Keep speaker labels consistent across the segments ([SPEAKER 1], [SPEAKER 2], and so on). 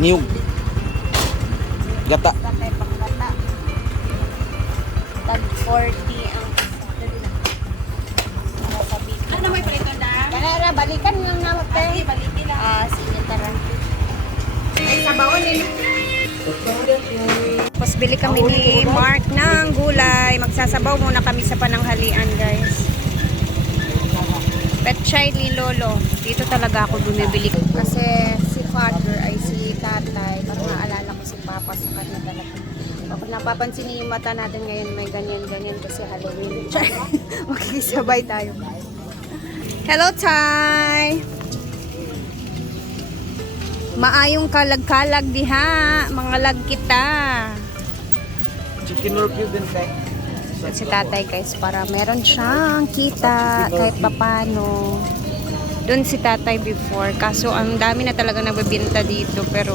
[SPEAKER 1] Niyog. Gata.
[SPEAKER 2] Katay pang bata. Tag 40 ang na. Ano
[SPEAKER 3] may palito na?
[SPEAKER 2] Kanara, balikan nga nga te.
[SPEAKER 3] Sige, balikin na.
[SPEAKER 2] Ah, sige tara.
[SPEAKER 3] Ay, sabawan eh.
[SPEAKER 2] Tapos bili kami ni Mark ng gulay. Magsasabaw muna kami sa pananghalian, guys. Petchay ni Lolo. Dito talaga ako bumibili. Kasi si father ay si tatay. Parang naalala ko si papa sa kanya talaga. Ako napapansin niyo yung mata natin ngayon may ganyan-ganyan kasi Halloween. Makikisabay tayo. Hello, Tay! Maayong kalag-kalag diha, mga lag kita.
[SPEAKER 1] Chicken review din kay.
[SPEAKER 2] si tatay guys para meron siyang kita kahit papano. Doon si tatay before. Kaso ang dami na talaga nagbebenta dito. Pero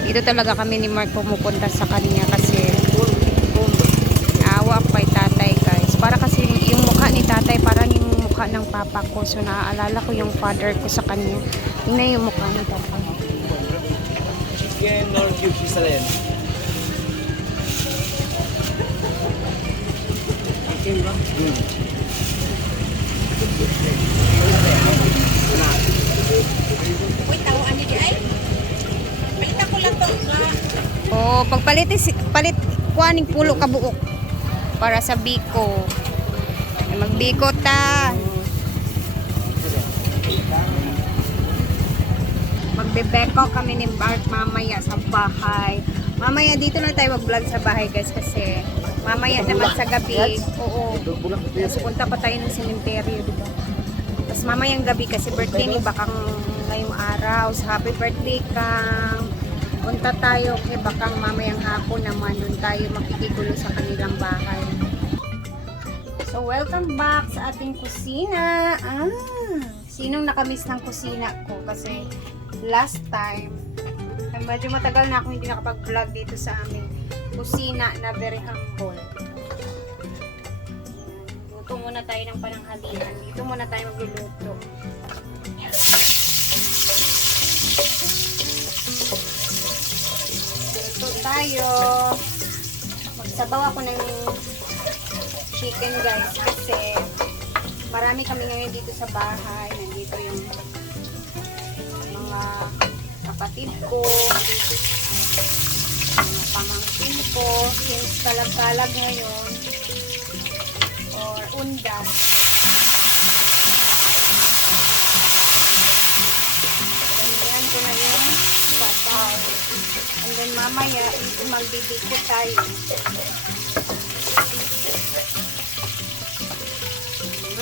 [SPEAKER 2] dito talaga kami ni Mark pumupunta sa kanya kasi awa ako kay tatay guys. Para kasi yung mukha ni tatay parang yung mukha ng papa ko. So naaalala ko yung father ko sa kanya. Yun na yung mukha ni tatay.
[SPEAKER 1] Chicken review isa lang. Hmm.
[SPEAKER 3] Uy, tawaan
[SPEAKER 2] Oh, pagpalit palit kuaning pulo ka buok para sa biko. Ay, Magbiko ta. Magbebeko kami ni Bart mamaya sa bahay. Mamaya dito na tayo mag-vlog sa bahay guys kasi mamaya naman sa gabi. Oo. Tapos punta pa tayo ng sementeryo, di ba? Tapos mamayang gabi kasi birthday ni Bakang ngayong araw. So happy birthday Kang. Punta tayo kay Bakang mamayang hapon naman. Doon tayo makikigulo sa kanilang bahay. So welcome back sa ating kusina. Ah, sinong nakamiss ng kusina ko? Kasi last time, medyo matagal na ako hindi nakapag-vlog dito sa aming kusina na very humble. Muna tayo ng pananghalian. Dito muna tayo magluluto. Luto tayo. Magsabaw ako ng chicken guys kasi marami kami ngayon dito sa bahay. Nandito yung mga kapatid ko, mga pamangkin ko, since talag-talag ngayon, or undas. Ganyan ko na yung sabaw. And then mamaya, magbibiko tayo.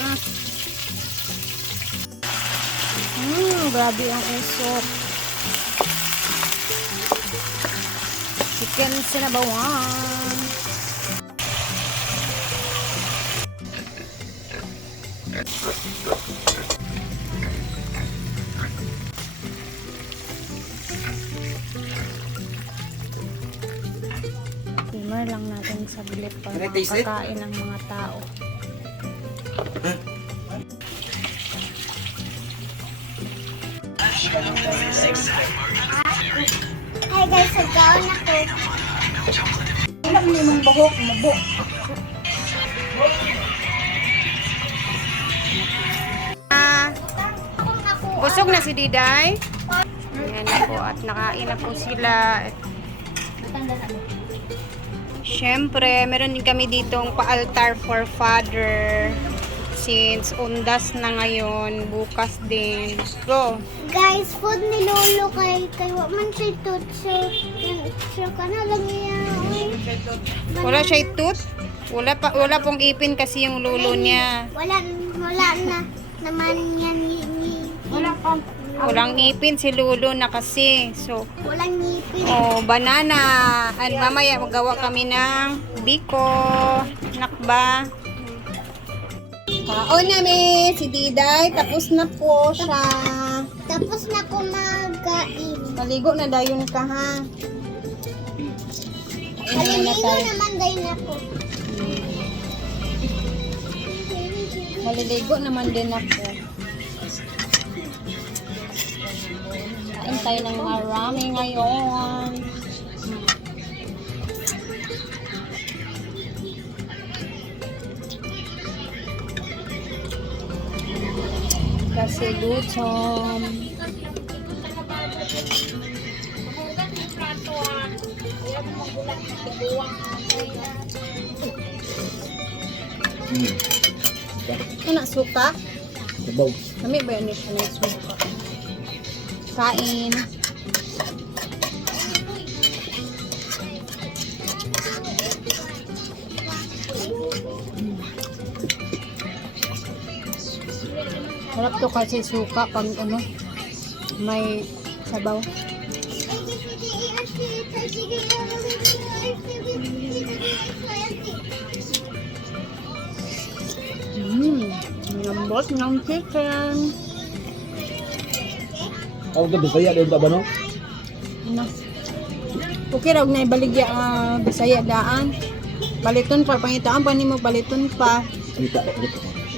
[SPEAKER 2] Mm. Mm, grabe ang usok. Chicken sinabawan. Timer lang natin saglit para
[SPEAKER 1] Can I taste it?
[SPEAKER 2] makakain ng mga tao.
[SPEAKER 4] Hi guys, nagkaon ako.
[SPEAKER 3] Alam niyo mong buhok, mabuk.
[SPEAKER 2] Ah, busog na si Diday. Ayan na po at nakain na po sila.
[SPEAKER 4] Na.
[SPEAKER 2] Siyempre, meron din kami ditong pa-altar for father. Since undas na ngayon, bukas din. Go!
[SPEAKER 4] Guys, food ni Lolo kay kay wa man siya tooth so so kana lang iya. oy.
[SPEAKER 2] Wala siya tooth? Wala, pa, wala pong ipin kasi yung lulo niya.
[SPEAKER 4] Wala wala na naman yan
[SPEAKER 2] Walang ngipin si lulo na kasi. So,
[SPEAKER 4] walang ngipin.
[SPEAKER 2] oh, banana. At mamaya magawa kami ng biko. Nakba. Kaon namin si Diday. Tapos na po siya.
[SPEAKER 4] Tapos na ko magkain.
[SPEAKER 2] Maligo na dayon ka ha. Kain na muna
[SPEAKER 4] Maliligo
[SPEAKER 2] tayo.
[SPEAKER 4] naman din ako.
[SPEAKER 2] Maliligo naman din ako. Kain tayo ng marami ngayon. Kasi gutom.
[SPEAKER 1] Hmm.
[SPEAKER 2] Ano, suka?
[SPEAKER 1] Sabaw.
[SPEAKER 2] Kami ba yun siya ng suka? Kain. Sarap to kasi suka pag ano, may sabaw. Mmm, lambot ng chicken.
[SPEAKER 1] Ako ito, Bisaya, din ba no?
[SPEAKER 2] Ano? Okay raw na ibaligya ah, Bisaya daan. Baliton pa pangitaan pa nimo baliton pa,
[SPEAKER 1] salita.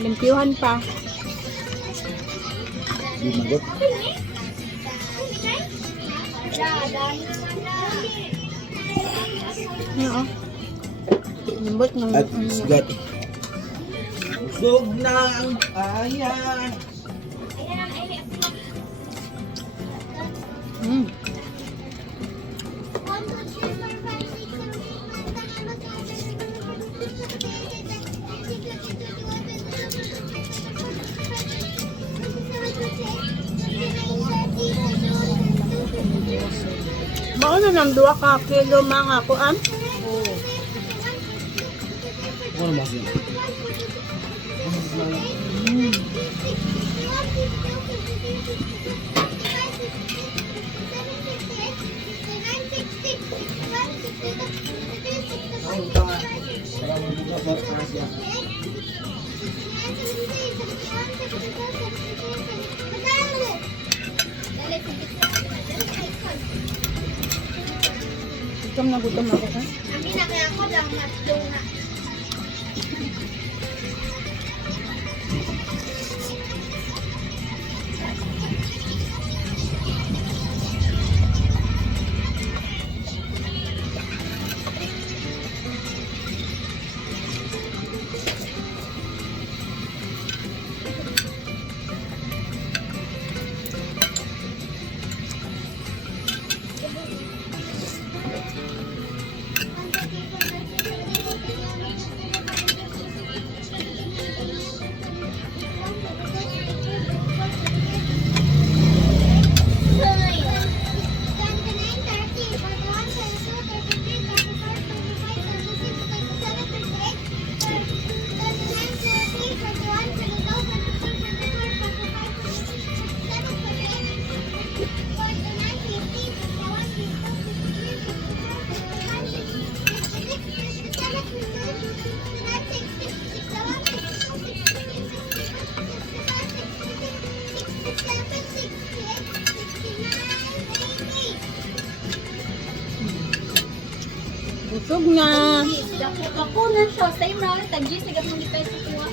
[SPEAKER 2] limpyuhan pa.
[SPEAKER 1] Di magot.
[SPEAKER 2] Oh. Lambot ng
[SPEAKER 1] At
[SPEAKER 2] ano.
[SPEAKER 1] sigat. Busog na ang ayan.
[SPEAKER 2] Mao na nang duwa ka kilo mga kuan.
[SPEAKER 1] Ano mas yun? Ang tanga.
[SPEAKER 2] Gutom na gutom ako ha.
[SPEAKER 4] Ang pinakaya ko lang mas na.
[SPEAKER 2] Busog na.
[SPEAKER 3] Na siya. Same na. Tag-G. Sagap mo ni Peso kuha.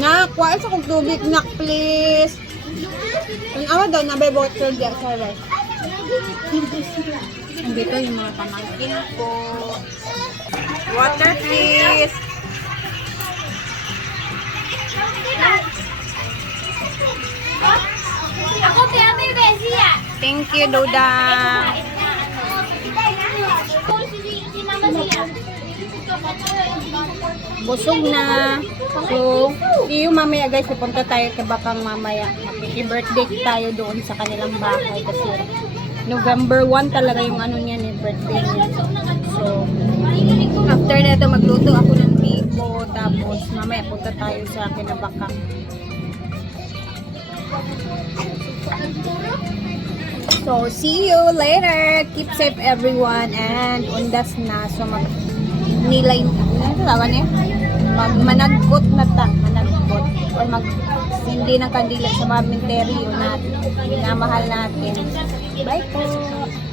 [SPEAKER 2] Nga, kuha sa kong tubig nak please. Ang awa daw na diya sa rest. Dito yung mga pamangkin ko. Water please.
[SPEAKER 3] Ako kaya may besiya.
[SPEAKER 2] Thank you, Doda. Busog na. So, see you mamaya guys. Pupunta tayo kay Bakang mamaya. Makiki-birthday tayo doon sa kanilang bahay kasi November 1 talaga yung ano niya ni birthday niya. So, after na ito magluto ako ng biko tapos mamaya punta tayo sa kinabakang. So, see you later. Keep safe everyone and undas na. So, mag nilay, ano tawag niya? Mag na ta. Managkot. Or mag hindi ng kandila sa mga cemetery na minamahal natin. Bye po!